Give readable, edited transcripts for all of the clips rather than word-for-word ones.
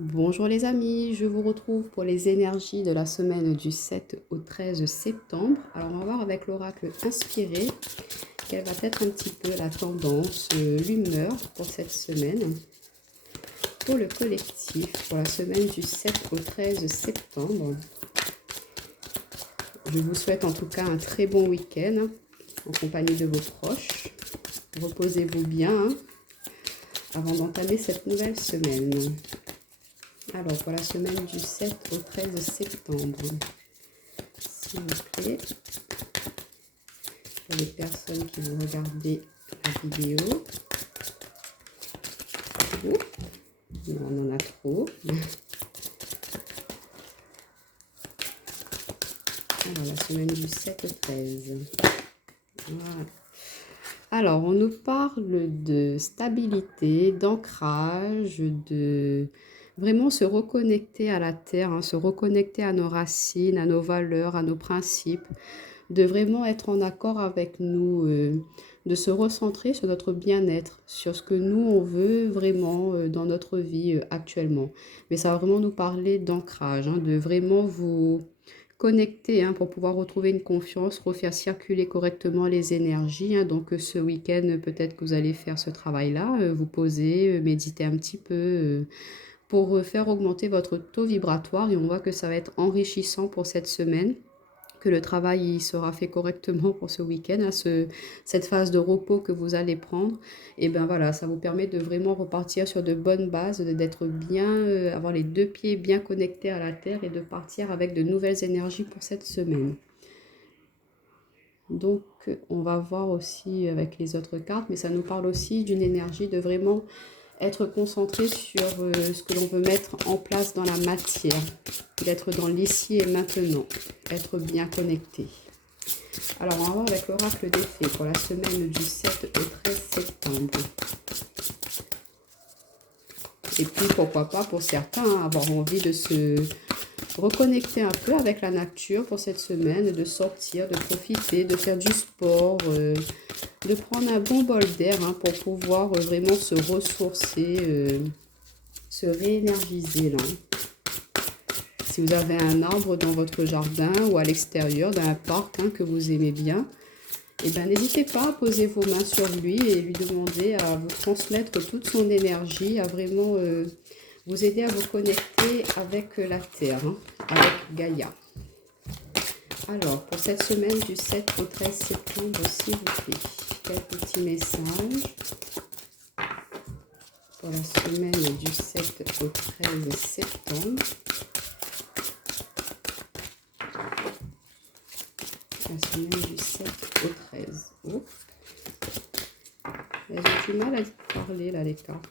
Bonjour les amis, je vous retrouve pour les énergies de la semaine du 7 au 13 septembre. Alors on va voir avec l'oracle inspiré quelle va être un petit peu la tendance, l'humeur pour cette semaine. Pour le collectif, pour la semaine du 7 au 13 septembre, je vous souhaite en tout cas un très bon week-end en compagnie de vos proches. Reposez-vous bien avant d'entamer cette nouvelle semaine. Alors, pour la semaine du 7 au 13 septembre, s'il vous plaît, pour les personnes qui vont regarder la vidéo. Oh, on en a trop. Alors, la semaine du 7 au 13. Voilà. Alors, on nous parle de stabilité, d'ancrage, de vraiment se reconnecter à la terre, se reconnecter à nos racines, à nos valeurs, à nos principes, de vraiment être en accord avec nous, de se recentrer sur notre bien-être, sur ce que nous, on veut vraiment dans notre vie actuellement. Mais ça va vraiment nous parler d'ancrage, de vraiment vous connecter pour pouvoir retrouver une confiance, refaire circuler correctement les énergies. Donc ce week-end, peut-être que vous allez faire ce travail-là, vous poser, méditer un petit peu pour faire augmenter votre taux vibratoire. Et on voit que ça va être enrichissant pour cette semaine, que le travail sera fait correctement pour ce week-end, cette phase de repos que vous allez prendre. Et bien voilà, ça vous permet de vraiment repartir sur de bonnes bases, d'être bien, avoir les deux pieds bien connectés à la terre et de partir avec de nouvelles énergies pour cette semaine. Donc on va voir aussi avec les autres cartes, mais ça nous parle aussi d'une énergie de vraiment être concentré sur ce que l'on veut mettre en place dans la matière, d'être dans l'ici et maintenant, être bien connecté. Alors, on va voir avec l'oracle des fées pour la semaine du 7 au 13 septembre. Et puis, pourquoi pas, pour certains, avoir envie de se reconnecter un peu avec la nature pour cette semaine, de sortir, de profiter, de faire du sport, de prendre un bon bol d'air pour pouvoir vraiment se ressourcer, se réénergiser là. Si vous avez un arbre dans votre jardin ou à l'extérieur d'un parc que vous aimez bien, eh bien, n'hésitez pas à poser vos mains sur lui et lui demander à vous transmettre toute son énergie, à vraiment vous aider à vous connecter avec la Terre, avec Gaïa. Alors, pour cette semaine du 7 au 13 septembre, s'il vous plaît, quelques petits messages. Pour la semaine du 7 au 13 septembre. La semaine du 7 au 13. Oh. J'ai du mal à parler là, les cartes.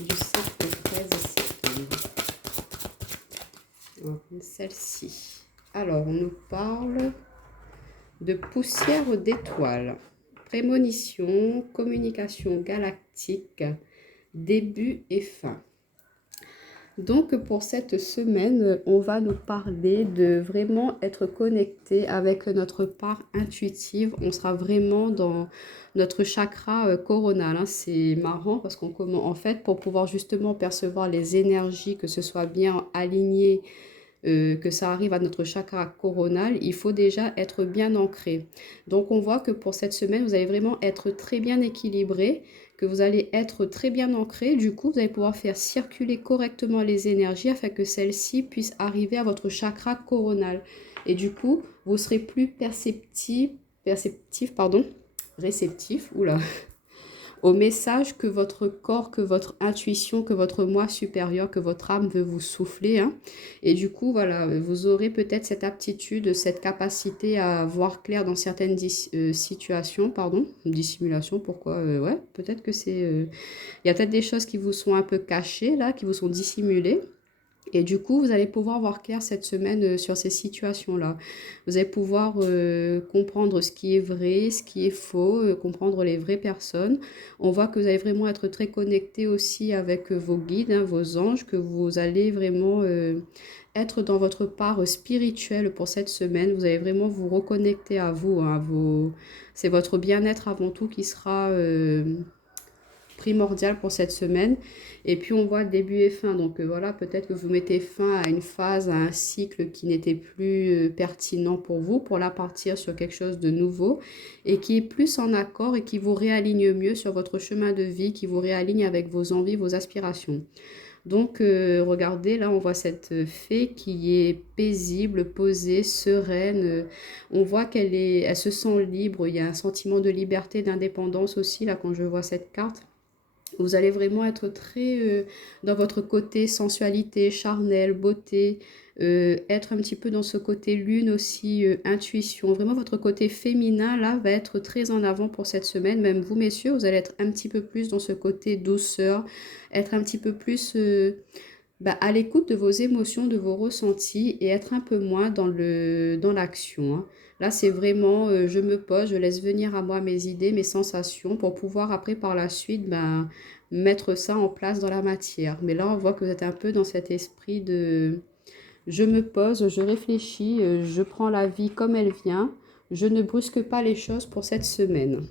Du 7 au 13 septembre. Celle-ci. Alors, on nous parle de poussière d'étoiles. Prémonition, communication galactique, début et fin. Donc pour cette semaine, on va nous parler de vraiment être connecté avec notre part intuitive. On sera vraiment dans notre chakra coronal. C'est marrant parce qu'on commence en fait pour pouvoir justement percevoir les énergies, que ce soit bien aligné, que ça arrive à notre chakra coronal, il faut déjà être bien ancré. Donc on voit que pour cette semaine, vous allez vraiment être très bien équilibré, que vous allez être très bien ancré. Du coup, vous allez pouvoir faire circuler correctement les énergies afin que celles-ci puissent arriver à votre chakra coronal. Et du coup, vous serez plus réceptif, au message que votre corps, que votre intuition, que votre moi supérieur, que votre âme veut vous souffler. Et du coup, voilà, vous aurez peut-être cette aptitude, cette capacité à voir clair dans certaines situations, dissimulation, pourquoi ouais, peut-être que c'est... Il y a peut-être des choses qui vous sont un peu cachées, là, qui vous sont dissimulées. Et du coup, vous allez pouvoir voir clair cette semaine sur ces situations-là. Vous allez pouvoir comprendre ce qui est vrai, ce qui est faux, comprendre les vraies personnes. On voit que vous allez vraiment être très connecté aussi avec vos guides, vos anges, que vous allez vraiment être dans votre part spirituelle pour cette semaine. Vous allez vraiment vous reconnecter à vous. C'est votre bien-être avant tout qui sera primordial pour cette semaine. Et puis on voit début et fin. Donc voilà, peut-être que vous mettez fin à une phase, à un cycle qui n'était plus pertinent pour vous, pour la partir sur quelque chose de nouveau et qui est plus en accord et qui vous réaligne mieux sur votre chemin de vie, qui vous réaligne avec vos envies, vos aspirations. Donc, regardez, là, on voit cette fée qui est paisible, posée, sereine. On voit elle se sent libre. Il y a un sentiment de liberté, d'indépendance aussi, là, quand je vois cette carte. Vous allez vraiment être très dans votre côté sensualité, charnel, beauté, être un petit peu dans ce côté lune aussi, intuition. Vraiment, votre côté féminin, là, va être très en avant pour cette semaine. Même vous, messieurs, vous allez être un petit peu plus dans ce côté douceur, être un petit peu plus à l'écoute de vos émotions, de vos ressentis et être un peu moins dans l'action, hein. Là, c'est vraiment, je me pose, je laisse venir à moi mes idées, mes sensations pour pouvoir après, par la suite, mettre ça en place dans la matière. Mais là, on voit que vous êtes un peu dans cet esprit de je me pose, je réfléchis, je prends la vie comme elle vient, je ne brusque pas les choses pour cette semaine.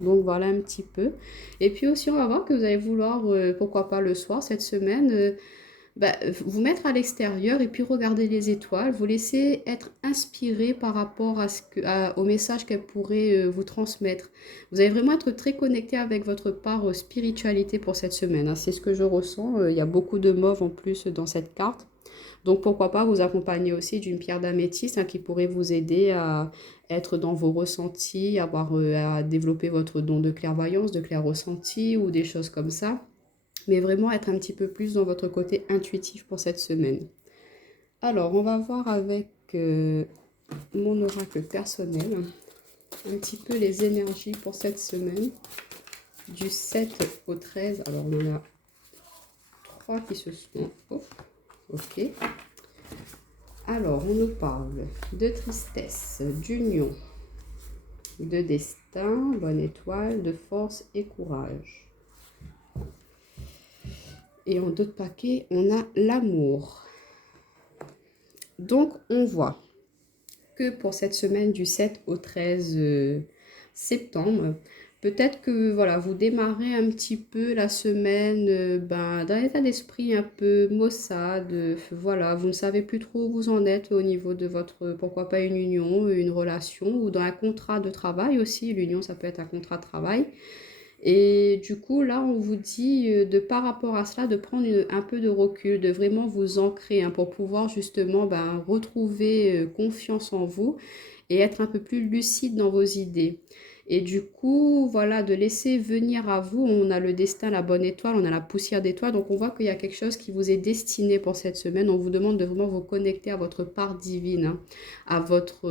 Donc voilà un petit peu. Et puis aussi, on va voir que vous allez vouloir, pourquoi pas le soir, cette semaine, vous mettre à l'extérieur et puis regarder les étoiles, vous laisser être inspiré par rapport au message qu'elles pourraient vous transmettre. Vous allez vraiment être très connecté avec votre part spiritualité pour cette semaine, hein. C'est ce que je ressens. Il y a beaucoup de mauve en plus dans cette carte. Donc pourquoi pas vous accompagner aussi d'une pierre d'améthyste, hein, qui pourrait vous aider à être dans vos ressentis, à développer votre don de clairvoyance, de clair ressenti ou des choses comme ça. Mais vraiment être un petit peu plus dans votre côté intuitif pour cette semaine. Alors, on va voir avec mon oracle personnel un petit peu les énergies pour cette semaine du 7 au 13. Alors, on en a 3 qui se sont... Oh, ok. Alors, on nous parle de tristesse, d'union, de destin, bonne étoile, de force et courage. Et en d'autres paquets, on a l'amour. Donc, on voit que pour cette semaine du 7 au 13 septembre, peut-être que voilà, vous démarrez un petit peu la semaine dans l'état d'esprit un peu maussade. Voilà, vous ne savez plus trop où vous en êtes au niveau de votre, pourquoi pas une union, une relation ou dans un contrat de travail aussi. L'union, ça peut être un contrat de travail. Et du coup, là, on vous dit, par rapport à cela, de prendre un peu de recul, de vraiment vous ancrer, hein, pour pouvoir justement retrouver confiance en vous et être un peu plus lucide dans vos idées. Et du coup, voilà, de laisser venir à vous, on a le destin, la bonne étoile, on a la poussière d'étoile, donc on voit qu'il y a quelque chose qui vous est destiné pour cette semaine. On vous demande de vraiment vous connecter à votre part divine, hein, à votre...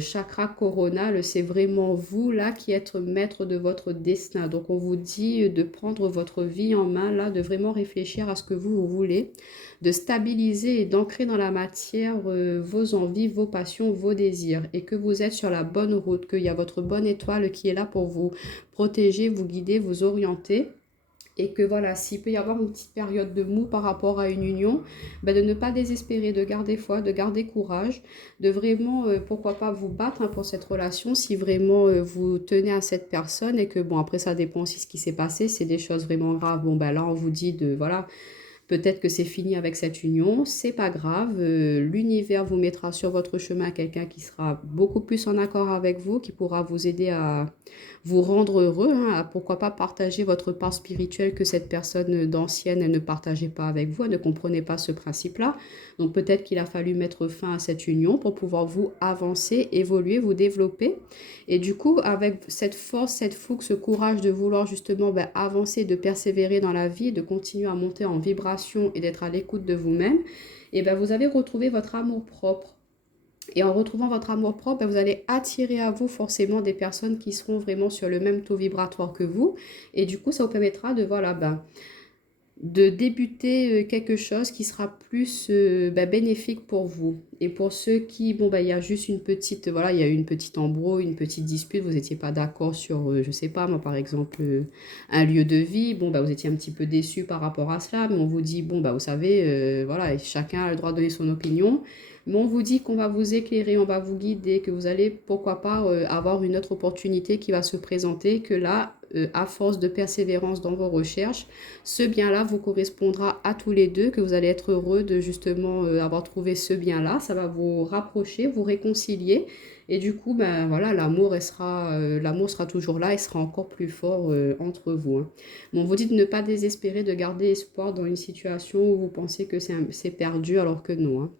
chakra coronal, c'est vraiment vous là qui êtes maître de votre destin. Donc on vous dit de prendre votre vie en main là, de vraiment réfléchir à ce que vous voulez, de stabiliser et d'ancrer dans la matière vos envies, vos passions, vos désirs et que vous êtes sur la bonne route, qu'il y a votre bonne étoile qui est là pour vous protéger, vous guider, vous orienter. Et que voilà, s'il peut y avoir une petite période de mou par rapport à une union, de ne pas désespérer, de garder foi, de garder courage, de vraiment, pourquoi pas vous battre, hein, pour cette relation, si vraiment vous tenez à cette personne et que, bon, après ça dépend aussi ce qui s'est passé, c'est des choses vraiment graves. Bon, là, on vous dit de, voilà, peut-être que c'est fini avec cette union, c'est pas grave. L'univers vous mettra sur votre chemin quelqu'un qui sera beaucoup plus en accord avec vous, qui pourra vous aider à vous rendre heureux, hein, à pourquoi pas partager votre part spirituelle que cette personne d'ancienne elle ne partageait pas avec vous, elle ne comprenait pas ce principe-là. Donc peut-être qu'il a fallu mettre fin à cette union pour pouvoir vous avancer, évoluer, vous développer. Et du coup, avec cette force, cette fougue, ce courage de vouloir justement avancer, de persévérer dans la vie, de continuer à monter en vibration et d'être à l'écoute de vous-même, et vous avez retrouvé votre amour propre. Et en retrouvant votre amour propre, vous allez attirer à vous forcément des personnes qui seront vraiment sur le même taux vibratoire que vous. Et du coup, ça vous permettra de, voilà, de débuter quelque chose qui sera plus bénéfique pour vous. Et pour ceux qui, il y a juste une petite, voilà, il y a eu une petite embrouille, une petite dispute, vous n'étiez pas d'accord sur, je sais pas, moi par exemple, un lieu de vie, vous étiez un petit peu déçu par rapport à cela, mais on vous dit, vous savez, voilà, chacun a le droit de donner son opinion, mais on vous dit qu'on va vous éclairer, on va vous guider, que vous allez, pourquoi pas, avoir une autre opportunité qui va se présenter, que là, à force de persévérance dans vos recherches, ce bien-là vous correspondra à tous les deux, que vous allez être heureux de justement avoir trouvé ce bien-là. Ça va vous rapprocher, vous réconcilier. Et du coup, ben voilà, l'amour sera toujours là et sera encore plus fort entre vous. Hein. Bon, vous dites de ne pas désespérer, de garder espoir dans une situation où vous pensez que c'est perdu alors que non. Hein.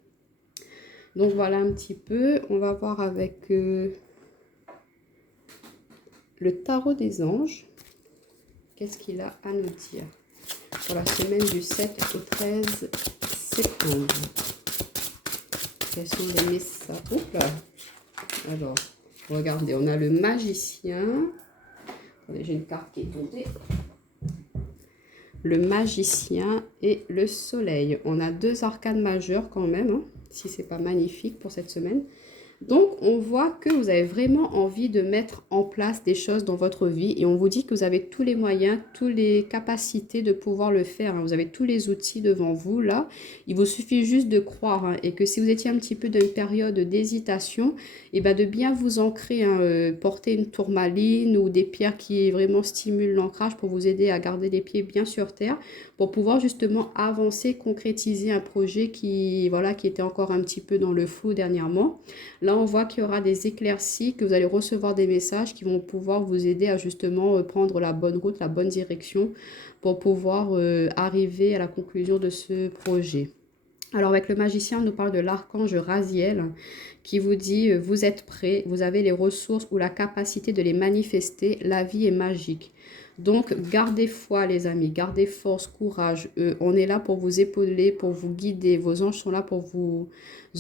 Donc voilà un petit peu. On va voir avec le tarot des anges. Qu'est-ce qu'il a à nous dire pour la semaine du 7 au 13 septembre. Quels sont les messages? Oups là. Alors, regardez, on a le magicien. Attendez, j'ai une carte qui est tombée. Le magicien et le soleil. On a deux arcanes majeures quand même, hein, si c'est pas magnifique pour cette semaine. Donc, on voit que vous avez vraiment envie de mettre en place des choses dans votre vie et on vous dit que vous avez tous les moyens, toutes les capacités de pouvoir le faire. Hein. Vous avez tous les outils devant vous, là. Il vous suffit juste de croire hein, et que si vous étiez un petit peu dans une période d'hésitation, et ben de bien vous ancrer, hein, porter une tourmaline ou des pierres qui vraiment stimulent l'ancrage pour vous aider à garder les pieds bien sur terre, pour pouvoir justement avancer, concrétiser un projet qui, voilà, qui était encore un petit peu dans le flou dernièrement. Là, on voit qu'il y aura des éclaircies, que vous allez recevoir des messages qui vont pouvoir vous aider à justement prendre la bonne route, la bonne direction pour pouvoir arriver à la conclusion de ce projet. Alors avec le magicien, on nous parle de l'archange Raziel qui vous dit vous êtes prêts, vous avez les ressources ou la capacité de les manifester, la vie est magique. Donc gardez foi les amis, gardez force, courage, on est là pour vous épauler, pour vous guider, vos anges sont là pour vous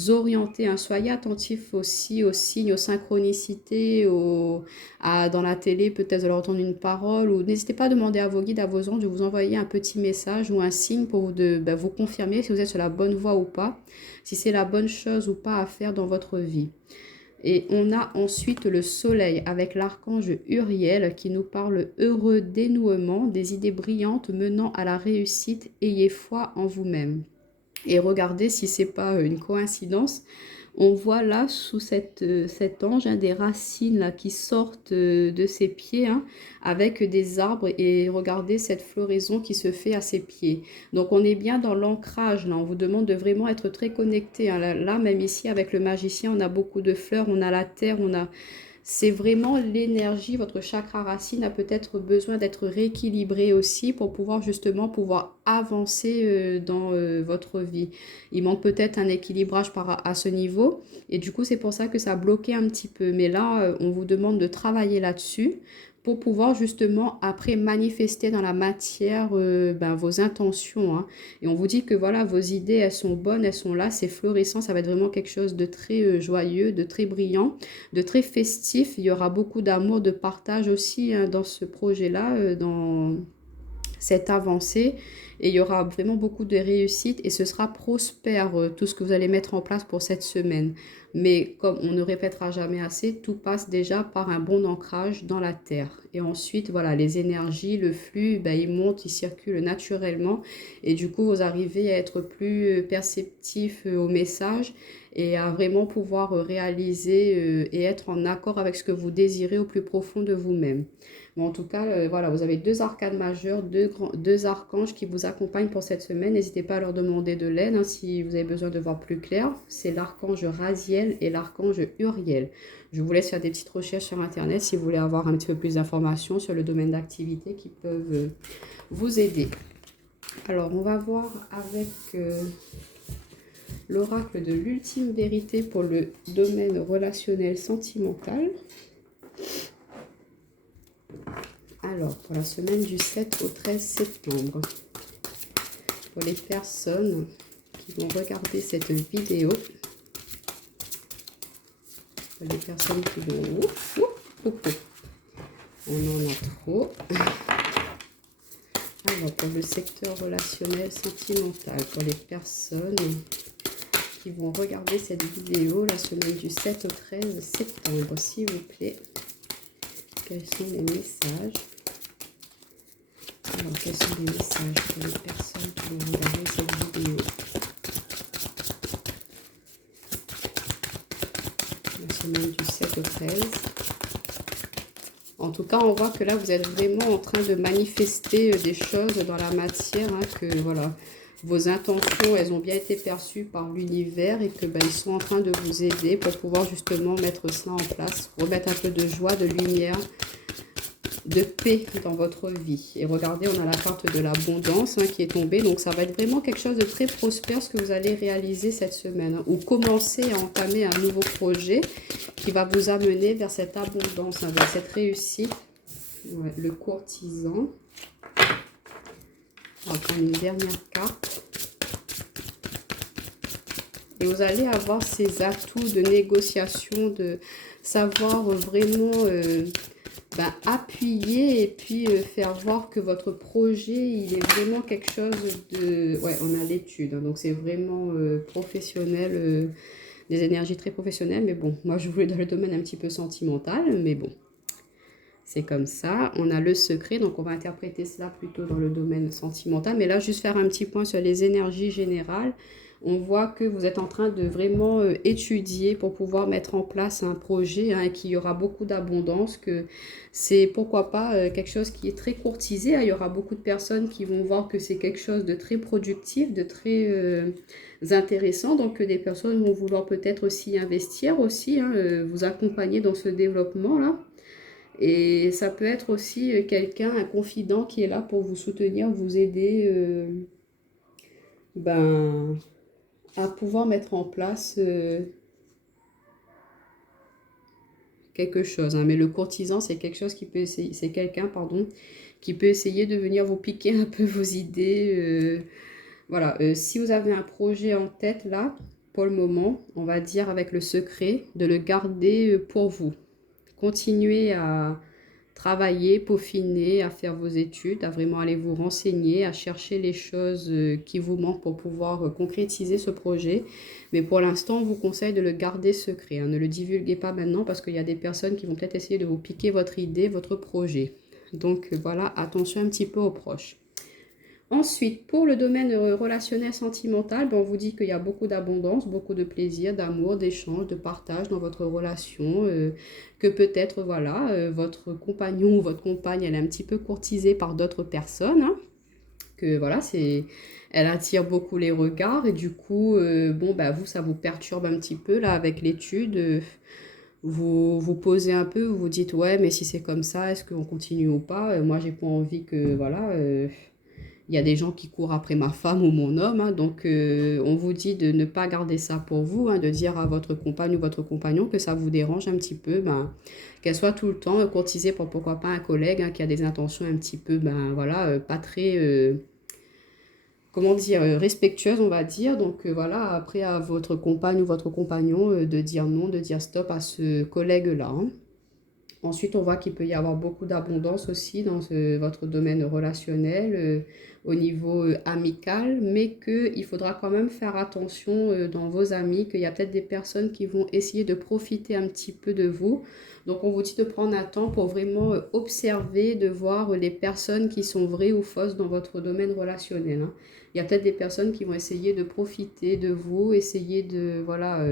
orienter. Hein. Soyez attentifs aussi aux signes, aux synchronicités, dans la télé peut-être de leur entendre une parole ou n'hésitez pas à demander à vos guides, à vos anges de vous envoyer un petit message ou un signe pour vous confirmer si vous êtes sur la bonne voie ou pas, si c'est la bonne chose ou pas à faire dans votre vie. Et on a ensuite le soleil avec l'archange Uriel qui nous parle heureux dénouement, des idées brillantes menant à la réussite, ayez foi en vous-même. Et regardez si c'est pas une coïncidence, on voit là sous cet ange hein, des racines là, qui sortent de ses pieds hein, avec des arbres et regardez cette floraison qui se fait à ses pieds. Donc on est bien dans l'ancrage là, on vous demande de vraiment être très connecté. Hein. Là même ici avec le magicien on a beaucoup de fleurs, on a la terre, c'est vraiment l'énergie, votre chakra racine a peut-être besoin d'être rééquilibré aussi pour pouvoir justement avancer dans votre vie. Il manque peut-être un équilibrage à ce niveau et du coup c'est pour ça que ça a bloqué un petit peu. Mais là, on vous demande de travailler là-dessus pour pouvoir justement après manifester dans la matière vos intentions. Hein. Et on vous dit que voilà, vos idées, elles sont bonnes, elles sont là, c'est florissant, ça va être vraiment quelque chose de très joyeux, de très brillant, de très festif. Il y aura beaucoup d'amour, de partage aussi hein, dans ce projet-là, dans cette avancée. Et il y aura vraiment beaucoup de réussite et ce sera prospère tout ce que vous allez mettre en place pour cette semaine. Mais comme on ne répétera jamais assez, tout passe déjà par un bon ancrage dans la terre. Et ensuite, voilà, les énergies, le flux, ils montent, ils circulent naturellement. Et du coup, vous arrivez à être plus perceptif au message et à vraiment pouvoir réaliser et être en accord avec ce que vous désirez au plus profond de vous-même. Bon, en tout cas, voilà, vous avez deux arcanes majeures, deux archanges qui vous accompagnent pour cette semaine. N'hésitez pas à leur demander de l'aide hein, si vous avez besoin de voir plus clair. C'est l'archange Raziel et l'archange Uriel. Je vous laisse faire des petites recherches sur Internet si vous voulez avoir un petit peu plus d'informations sur le domaine d'activité qui peuvent vous aider. Alors, on va voir avec l'oracle de l'ultime vérité pour le domaine relationnel sentimental. Alors, pour la semaine du 7 au 13 septembre, pour les personnes qui vont regarder cette vidéo, pour les personnes qui vont... On en a trop. Alors, pour le secteur relationnel sentimental, pour les personnes qui vont regarder cette vidéo la semaine du 7 au 13 septembre, s'il vous plaît, quels sont les messages? Alors, quels sont les messages pour les personnes qui vont regarder cette vidéo? La semaine du 7 au 13. En tout cas, on voit que là, vous êtes vraiment en train de manifester des choses dans la matière, hein, que voilà, vos intentions, elles ont bien été perçues par l'univers et que ben, ils sont en train de vous aider pour pouvoir justement mettre cela en place, remettre un peu de joie, de lumière, de paix dans votre vie. Et regardez, on a la carte de l'abondance hein, qui est tombée. Donc, ça va être vraiment quelque chose de très prospère ce que vous allez réaliser cette semaine. Hein, ou commencer à entamer un nouveau projet qui va vous amener vers cette abondance, hein, vers cette réussite. Ouais, le courtisan. On va prendre une dernière carte. Et vous allez avoir ces atouts de négociation, de savoir vraiment appuyer et puis faire voir que votre projet, il est vraiment quelque chose de... Ouais, on a l'étude, hein, donc c'est vraiment professionnel, des énergies très professionnelles. Mais bon, moi je voulais dans le domaine un petit peu sentimental, mais bon, c'est comme ça. On a le secret, donc on va interpréter cela plutôt dans le domaine sentimental. Mais là, juste faire un petit point sur les énergies générales. On voit que vous êtes en train de vraiment étudier pour pouvoir mettre en place un projet, hein, qu'il y aura beaucoup d'abondance, que c'est pourquoi pas quelque chose qui est très courtisé. Hein. Il y aura beaucoup de personnes qui vont voir que c'est quelque chose de très productif, de très intéressant. Donc des personnes vont vouloir peut-être aussi investir aussi, hein, vous accompagner dans ce développement-là. Et ça peut être aussi quelqu'un, un confident qui est là pour vous soutenir, vous aider ben, à pouvoir mettre en place quelque chose. Hein. Mais le courtisan, c'est quelque chose qui peut essayer, c'est quelqu'un, pardon, qui peut essayer de venir vous piquer un peu vos idées. Voilà, si vous avez un projet en tête là, pour le moment, on va dire avec le secret, de le garder pour vous. Continuez à travailler, peaufiner, à faire vos études, à vraiment aller vous renseigner, à chercher les choses qui vous manquent pour pouvoir concrétiser ce projet. Mais pour l'instant, on vous conseille de le garder secret. Hein. Ne le divulguez pas maintenant parce qu'il y a des personnes qui vont peut-être essayer de vous piquer votre idée, votre projet. Donc voilà, attention un petit peu aux proches. Ensuite, pour le domaine relationnel sentimental, on vous dit qu'il y a beaucoup d'abondance, beaucoup de plaisir, d'amour, d'échange, de partage dans votre relation, que peut-être voilà, votre compagnon ou votre compagne, elle est un petit peu courtisée par d'autres personnes, hein, que voilà, elle attire beaucoup les regards et du coup, bon, bah, vous, ça vous perturbe un petit peu là avec l'étude. Vous vous posez un peu, vous vous dites, ouais, mais si c'est comme ça, est-ce qu'on continue ou pas? Moi, j'ai pas envie que, voilà... il y a des gens qui courent après ma femme ou mon homme, hein, donc on vous dit de ne pas garder ça pour vous, hein, de dire à votre compagne ou votre compagnon que ça vous dérange un petit peu, ben, qu'elle soit tout le temps courtisée par pourquoi pas un collègue hein, qui a des intentions un petit peu, ben voilà, pas très, comment dire, respectueuses on va dire. Donc voilà, après à votre compagne ou votre compagnon de dire non, de dire stop à ce collègue-là. Hein. Ensuite, on voit qu'il peut y avoir beaucoup d'abondance aussi dans votre domaine relationnel, au niveau amical, mais qu'il faudra quand même faire attention dans vos amis, qu'il y a peut-être des personnes qui vont essayer de profiter un petit peu de vous. Donc, on vous dit de prendre un temps pour vraiment observer, de voir les personnes qui sont vraies ou fausses dans votre domaine relationnel. Hein. Il y a peut-être des personnes qui vont essayer de profiter de vous, essayer de, voilà...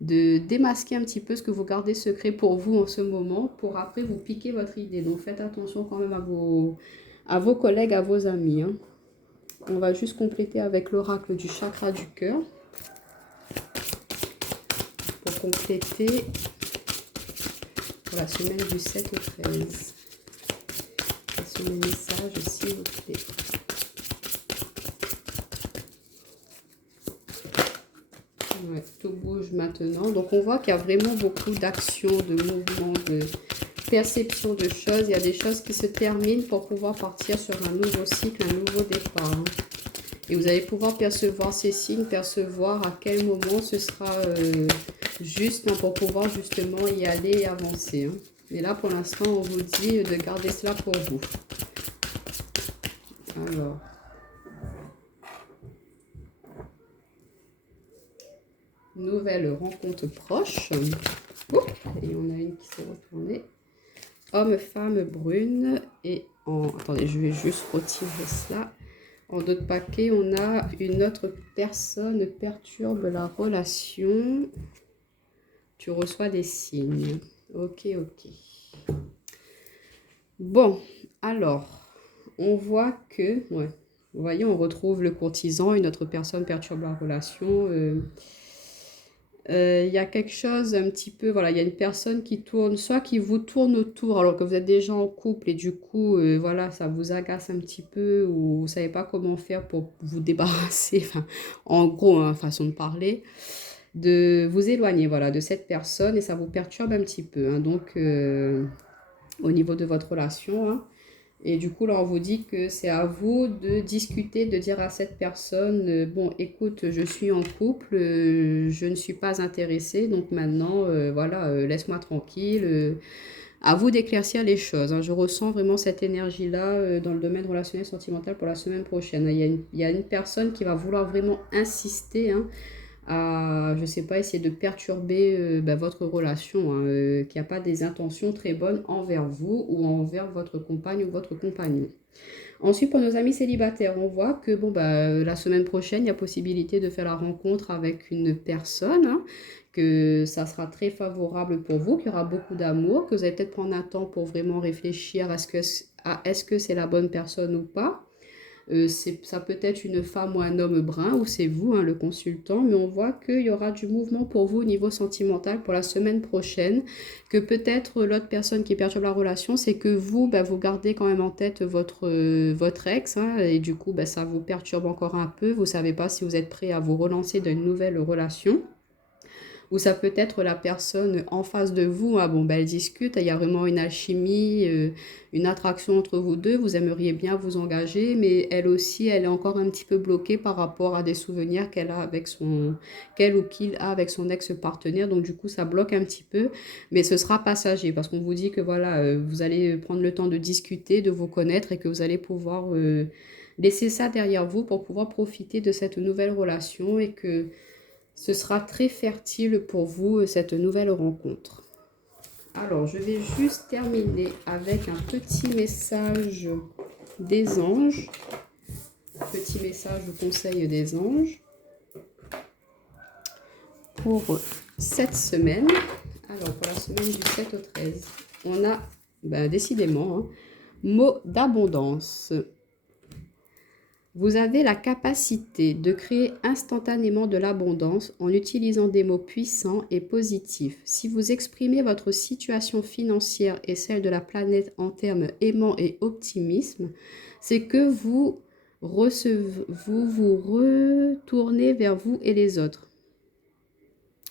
de démasquer un petit peu ce que vous gardez secret pour vous en ce moment, pour après vous piquer votre idée. Donc faites attention quand même à vos collègues, à vos amis. Hein. On va juste compléter avec l'oracle du chakra du cœur. Pour compléter pour la semaine du 7 au 13. Quels sont les messages, s'il vous plaît? Ouais, tout bouge maintenant. Donc on voit qu'il y a vraiment beaucoup d'actions, de mouvements, de perception de choses. Il y a des choses qui se terminent pour pouvoir partir sur un nouveau cycle, un nouveau départ. Hein. Et vous allez pouvoir percevoir ces signes, percevoir à quel moment ce sera juste hein, pour pouvoir justement y aller et avancer. Hein. Et là, pour l'instant, on vous dit de garder cela pour vous. Alors... nouvelle rencontre proche. Et on a une qui s'est retournée. Homme, femme, brune. Et en... attendez, je vais juste retirer cela. En d'autres paquets, on a une autre personne perturbe la relation. Tu reçois des signes. Ok, ok. Bon, alors, on voit que, ouais, vous voyez, on retrouve le courtisan, une autre personne perturbe la relation. Il y a quelque chose un petit peu, voilà, il y a une personne qui tourne, soit qui vous tourne autour alors que vous êtes déjà en couple et du coup, voilà, ça vous agace un petit peu ou vous savez pas comment faire pour vous débarrasser, enfin, en gros, hein, façon de parler, de vous éloigner, voilà, de cette personne et ça vous perturbe un petit peu, hein. Donc, au niveau de votre relation, hein. Et du coup, là, on vous dit que c'est à vous de discuter, de dire à cette personne, bon, écoute, je suis en couple, je ne suis pas intéressée, donc maintenant, voilà, laisse-moi tranquille. À vous d'éclaircir les choses, hein. Je ressens vraiment cette énergie-là dans le domaine relationnel sentimental pour la semaine prochaine. Il y a une personne qui va vouloir vraiment insister, hein, à, je sais pas, essayer de perturber votre relation, hein, qui n'a pas des intentions très bonnes envers vous ou envers votre compagne ou votre compagnon. Ensuite, pour nos amis célibataires, on voit que bon, la semaine prochaine, il y a possibilité de faire la rencontre avec une personne, hein, que ça sera très favorable pour vous, qu'il y aura beaucoup d'amour, que vous allez peut-être prendre un temps pour vraiment réfléchir à est-ce que c'est la bonne personne ou pas. Ça peut être une femme ou un homme brun, ou c'est vous, hein, le consultant, mais on voit qu'il y aura du mouvement pour vous au niveau sentimental pour la semaine prochaine, que peut-être l'autre personne qui perturbe la relation, c'est que vous, vous gardez quand même en tête votre ex, hein, et du coup, ça vous perturbe encore un peu, vous ne savez pas si vous êtes prêt à vous relancer dans une nouvelle relation. Ou ça peut être la personne en face de vous, ah bon, elle discute, il y a vraiment une alchimie, une attraction entre vous deux, vous aimeriez bien vous engager, mais elle aussi, elle est encore un petit peu bloquée par rapport à des souvenirs qu'elle ou qu'il a avec son ex-partenaire, donc du coup, ça bloque un petit peu, mais ce sera passager, parce qu'on vous dit que voilà, vous allez prendre le temps de discuter, de vous connaître, et que vous allez pouvoir laisser ça derrière vous pour pouvoir profiter de cette nouvelle relation, et que ce sera très fertile pour vous, cette nouvelle rencontre. Alors, je vais juste terminer avec un petit message des anges. Petit message au conseil des anges pour cette semaine. Alors, pour la semaine du 7 au 13, on a décidément mot d'abondance. Vous avez la capacité de créer instantanément de l'abondance en utilisant des mots puissants et positifs. Si vous exprimez votre situation financière et celle de la planète en termes aimants et optimisme, c'est que vous retournez vers vous et les autres.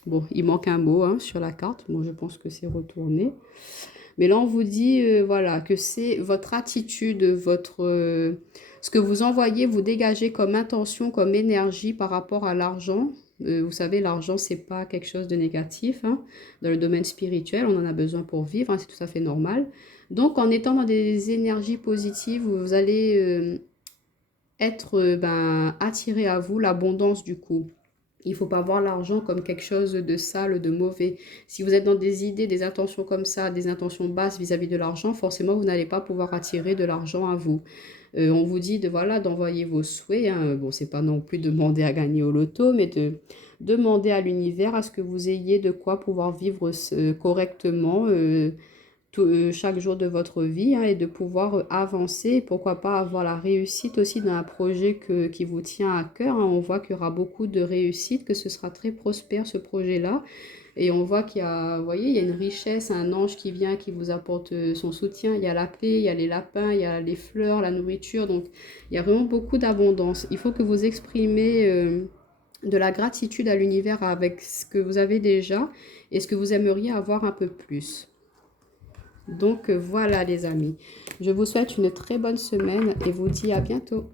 Bon, il manque un mot sur la carte. Bon, je pense que c'est retourné. Mais là, on vous dit, voilà, que c'est votre attitude, ce que vous envoyez, vous dégagez comme intention, comme énergie par rapport à l'argent. Vous savez, l'argent, c'est pas quelque chose de négatif, hein. Dans le domaine spirituel, on en a besoin pour vivre, hein, c'est tout à fait normal. Donc, en étant dans des énergies positives, vous allez être attiré à vous l'abondance du coup. Il ne faut pas voir l'argent comme quelque chose de sale, de mauvais. Si vous êtes dans des idées, des intentions comme ça, des intentions basses vis-à-vis de l'argent, forcément, vous n'allez pas pouvoir attirer de l'argent à vous. On vous dit d'envoyer vos souhaits, hein. Bon, c'est pas non plus demander à gagner au loto, mais de demander à l'univers à ce que vous ayez de quoi pouvoir vivre correctement chaque jour de votre vie, hein, et de pouvoir avancer, pourquoi pas avoir la réussite aussi dans un projet qui vous tient à cœur, hein. On voit qu'il y aura beaucoup de réussite, que ce sera très prospère ce projet-là. Et on voit qu'il y a, vous voyez, il y a une richesse, un ange qui vient, qui vous apporte son soutien. Il y a la paix, il y a les lapins, il y a les fleurs, la nourriture. Donc, il y a vraiment beaucoup d'abondance. Il faut que vous exprimez de la gratitude à l'univers avec ce que vous avez déjà et ce que vous aimeriez avoir un peu plus. Donc voilà les amis, je vous souhaite une très bonne semaine et vous dis à bientôt.